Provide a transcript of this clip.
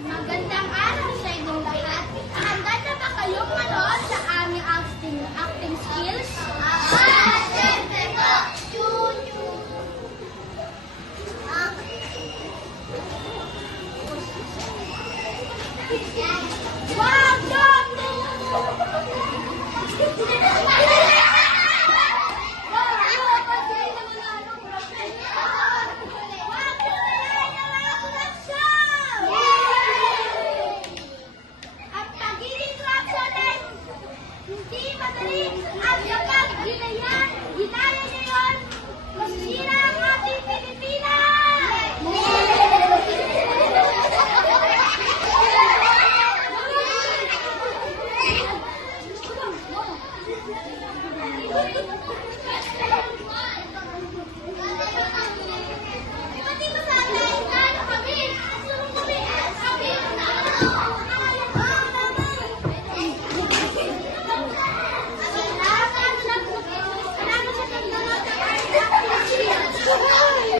Magandang araw sa inyong lahat. Handa na ba kayong manood sa aming acting skills? Siyempre po! Choo-choo! Wag! Hindi madali ang kapag ginaya niyo yun, masisira ang ating Pilipinas!